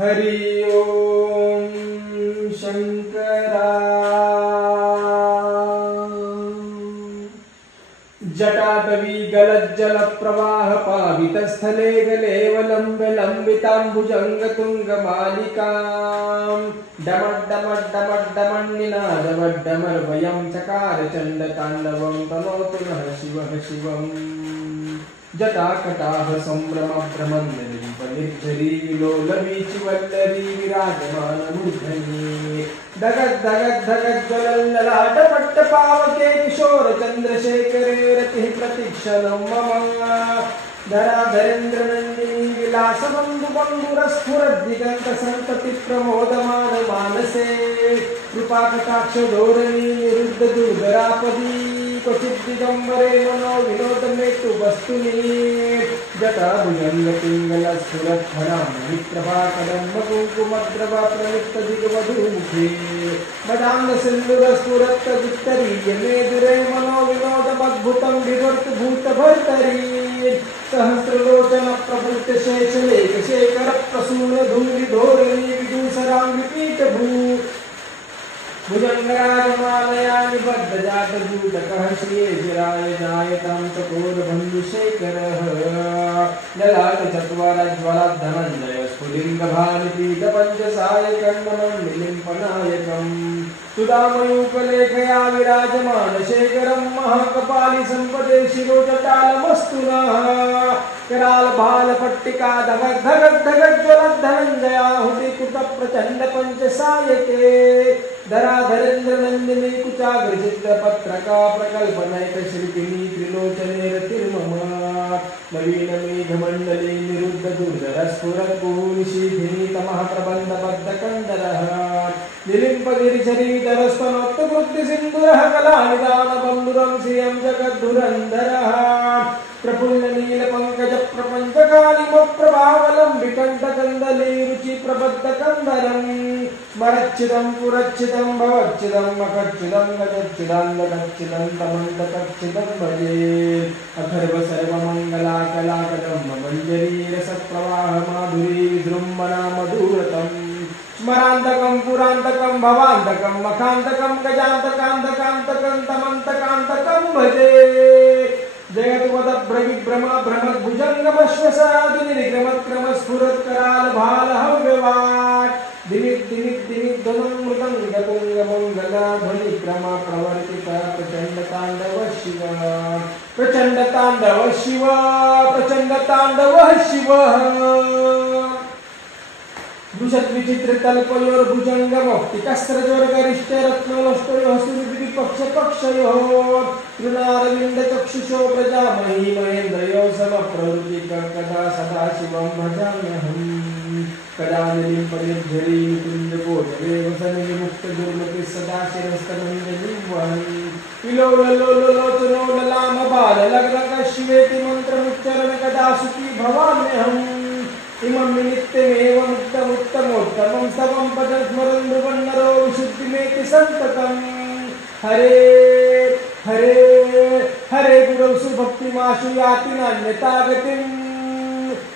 हरि ओम शंकरा। जटाटवी गलज्जल प्रवाह पावितस्थले गलेवलम्ब लम्बिताम्बुजंग तुंग मालिकां डमड्डमड्डमड्डमन्निनादमड्डमर्वयं चकार चण्डताण्डवं तनोतु नः शिवः शिवम्। जटाकटाह संभ्रम भ्रमन्निर्झरी विलोलवीचि वल्लरी विराजमानमूर्धनि धगद् धगद् धगद् ज्वलल्ललाटपट्ट पावके किशोर चन्द्रशेखरे रतिः प्रतीक्षणं मम धराधरेन्द्र नन्दिनी विलास बन्धु बन्धुरस्फुरद्दिगन्त सन्तति प्रमोदमान मानसे कृपाकटाक्ष धोरणी निरुद्ध दुर्धरापदी क्वचित् दिगम्बरे मनो विनोदमेतु वस्तुनि जटा भुजंग पिंगल स्फुरत्फलां विप्रभाकरं कुङ्कुमद्रवा प्रयुक्त दिग्वधूमुखे मदाङ्ग सिन्दूरस्फुरत्त वित्तरीय मेदुरे मनो विनोदमद्भुतं विवर्त भूतभर्तरी सहस्रलोचन प्रभृत शेषलेख शेखर प्रसून धूलि धोरणी विदूसरां विपीठभू भुजंगराजमालयानि बद्धजातजूटकः श्रियेशिराय जायतां चकोरबन्धुशेखरः ललाटचत्वारज्वलद्धनञ्जय स्फुलिङ्गभानिपीठपञ्चसायकर्णमण्डिलिम्पनायकम् सुधामयूपलेखया विराजमानशेखरं महाकपालि सम्पदे शिरोजटालमस्तु नः करालभालपट्टिका धगद् धगद् धगद् ज्वलद्धनञ्जयाहुति कृतप्रचण्ड पञ्चसायके धराधरेन्द्र नन्दिनी कुचाग्रचित्रपत्रका प्रकल्पनैकशिल्पिनी त्रिलोचने रतिर्मम नवीन मेघमण्डली निरुद्ध दुर्धरस्फुरत्कुनिशीथिनी तमः प्रबन्धबद्धकन्दरः निलिम्पगिरिचरीतरस्तनोत्तकृत्यसिन्धुरः कलानिदानबन्धुरं श्रियं जगद्धुरन्धरः प्रफुल्लनीलपङ्कज प्रपञ्चकालिमप्रभावलम्बिकण्ठकन्दली रुचि प्रबद्धकन्दरं स्मरच्चिदं पुरच्चिदं भवच्चिदं मखच्चिदं गजच्चिदाङ्गच्चिदं तमन्तकच्चिदं भजे अथर्व सर्वमङ्गलाकलाकदं मञ्जरी रसप्रवाह माधुरी विजृम्भणा मधुरतम् स्मरान्तकं पुरान्तकं भवान्तकं मखान्तकं गजान्तकान्तकान्तकं तमन्तकान्तकं भजे जयतुवदभ्रविभ्रमा भ्रमद्भुजङ्गमश्वसादिनिर्गमत्क्रमस्फुरत्करालभालहव्यवाट् दिनित् दिनित् दिनित् धनं मृदङ्गतुङ्गमङ्गलाध्वनिक्रमा प्रवर्तिता प्रचण्डताण्डव शिव प्रचण्डताण्डव शिव प्रचण्डताण्डवः शिवः वृषद्विचित्रतल्पयोर् भुजङ्गमौक्तिकस्रजोर्गरिष्ठरत्नलोष्टयोः सुरभिपक्षपक्षयोः तृणारविन्दचक्षुषो प्रजामही महेन्द्रयोः समप्रवृत्तिकर्कदा सदाशिवं भजाम्यहम् कदानिलिम्पनिर्झरी कुञ्जकोटवेवसनिमुक्तदुर्मतिः सदा शिरस्तमञ्जलिं वहन् विलोललोललोचनोललामबाललग्नकशिवेति मन्त्रमुच्चरण कदा सुखी भवाम्यहम् इमं नित्यमेव मुक्तमुत्तमोत्तमं स्तवं पठन् स्मरन् ध्रुवन्नरो विशुद्धिमेति सन्ततम् हरे हरे हरे गुरौ सुभक्तिमाशु याति नान्यता गतिम्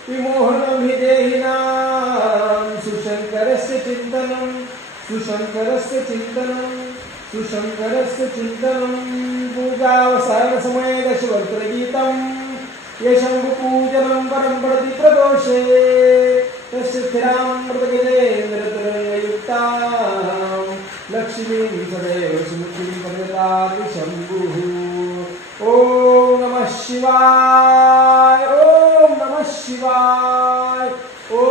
विमोहनं हि देहिनां सुशङ्करस्य चिन्तनं सुशङ्करस्य चिन्तनं सुशङ्करस्य चिन्तनं पूजावसानसमये दशवर्त्रगीतम् यशंभुपूजनं परं प्रति प्रदोषे तस्य स्थिरां मृतगजेन्द्रतरङ्गयुक्तां लक्ष्मीं सदैव सुमुखीं प्रददाति शम्भुः। ॐ नमः शिवाय ॐ नमः शिवाय ॐ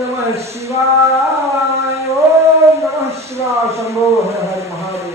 नमः शिवाय ॐ नमः शिवाय शम्भो हर हर महादेव।